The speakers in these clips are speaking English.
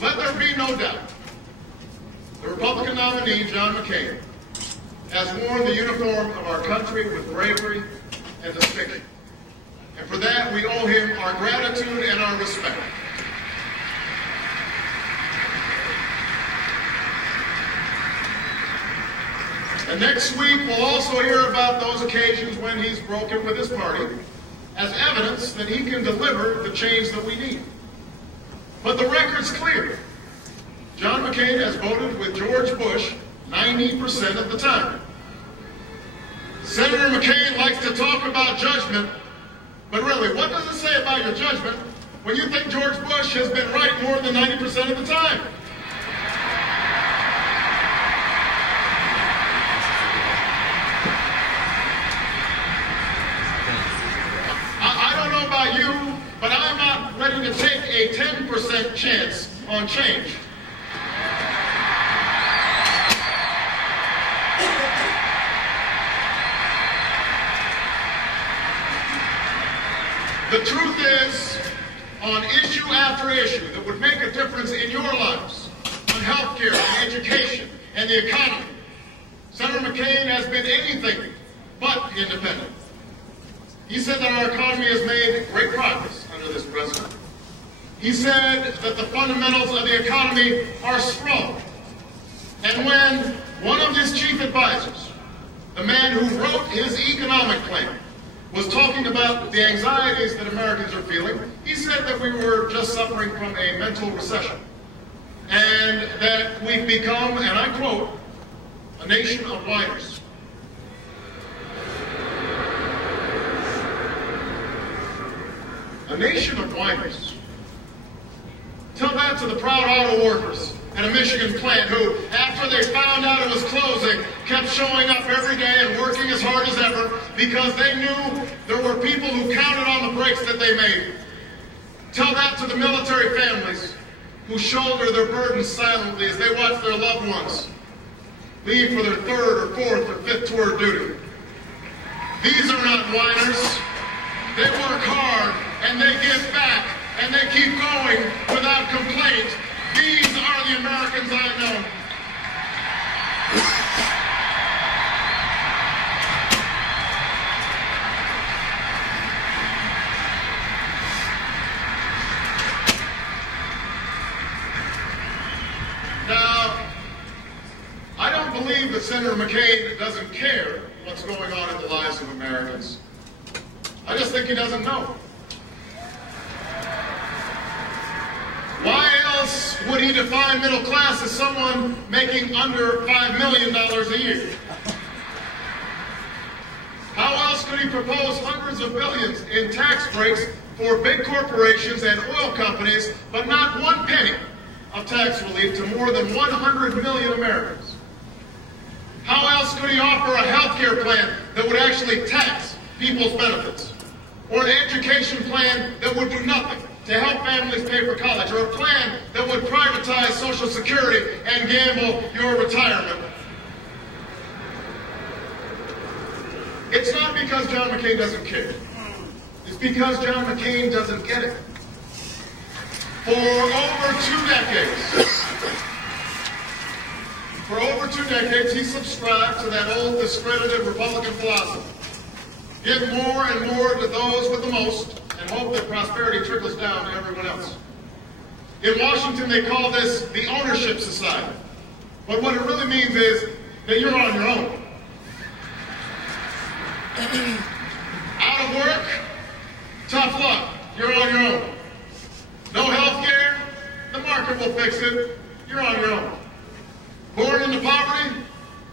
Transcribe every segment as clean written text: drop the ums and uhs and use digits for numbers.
Let there be no doubt. The Republican nominee, John McCain, has worn the uniform of our country with bravery and distinction. And for that, we owe him our gratitude and our respect. And next week, we'll also hear about those occasions when he's broken with his party as evidence that he can deliver the change that we need. But the record's clear. John McCain has voted with George Bush 90% of the time. Senator McCain likes to talk about judgment, but really, what does it say about your judgment when you think George Bush has been right more than 90% of the time? I don't know about you, but I'm not ready to take a 10% chance on change. The truth is, on issue after issue that would make a difference in your lives, on health care, on education, and the economy, Senator McCain has been anything but independent. He said that our economy has made great progress under this president. He said that the fundamentals of the economy are strong. And when one of his chief advisors, the man who wrote his economic plan, was talking about the anxieties that Americans are feeling, he said that we were just suffering from a mental recession. And that we've become, and I quote, a nation of whiners. A nation of whiners. Tell that to the proud auto workers at a Michigan plant who, after they found out it was closing, kept showing up every day and working as hard as ever because they knew there were people who counted on the breaks that they made. Tell that to the military families who shoulder their burdens silently as they watch their loved ones leave for their third or fourth or fifth tour of duty. These are not whiners. They work hard and they give back and they keep going without complaint. These are the Americans I know. Now, I don't believe that Senator McCain doesn't care what's going on in the lives of Americans. I just think he doesn't know. Why else would he define middle class as someone making under $5 million a year? How else could he propose hundreds of billions in tax breaks for big corporations and oil companies, but not one penny of tax relief to more than 100 million Americans? How else could he offer a health care plan that would actually tax people's benefits? Or an education plan that would do nothing to help families pay for college, or a plan that would privatize Social Security and gamble your retirement? It's not because John McCain doesn't care. It's because John McCain doesn't get it. For over 2 decades, he subscribed to that old discredited Republican philosophy. Give more and more to those with the most, and hope that prosperity trickles down to everyone else. In Washington, they call this the ownership society. But what it really means is that you're on your own. Out of work? Tough luck. You're on your own. No health care? The market will fix it. You're on your own. Born into poverty?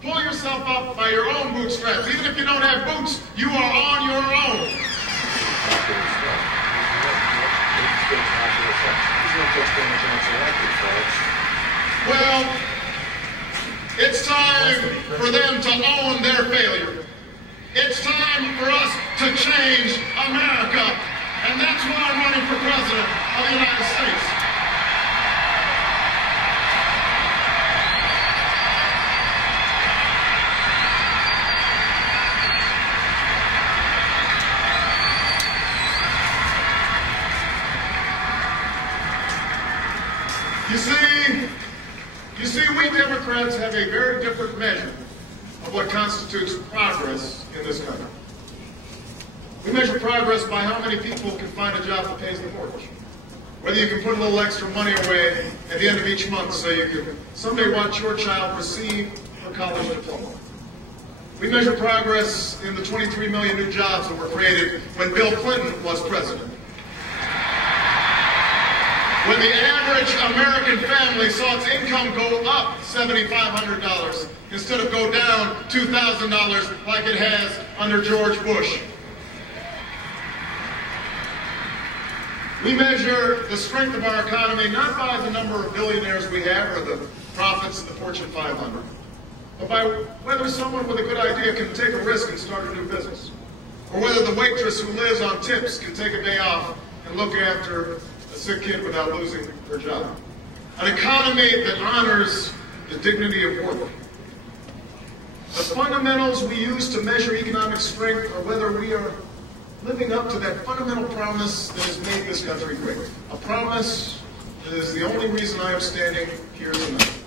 Pull yourself up by your own bootstraps. Even if you don't have boots, you are on your own. Well, it's time for them to own their failure. It's time for us to change America. And that's why I'm running for president of the United States. You see, we Democrats have a very different measure of what constitutes progress in this country. We measure progress by how many people can find a job that pays the mortgage. Whether you can put a little extra money away at the end of each month so you can someday watch your child receive her college diploma. We measure progress in the 23 million new jobs that were created when Bill Clinton was president. When the average American family saw its income go up $7,500 instead of go down $2,000 like it has under George Bush. We measure the strength of our economy not by the number of billionaires we have or the profits of the Fortune 500, but by whether someone with a good idea can take a risk and start a new business, or whether the waitress who lives on tips can take a day off and look after a sick kid without losing their job. An economy that honors the dignity of work. The fundamentals we use to measure economic strength are whether we are living up to that fundamental promise that has made this country great. A promise that is the only reason I am standing here tonight.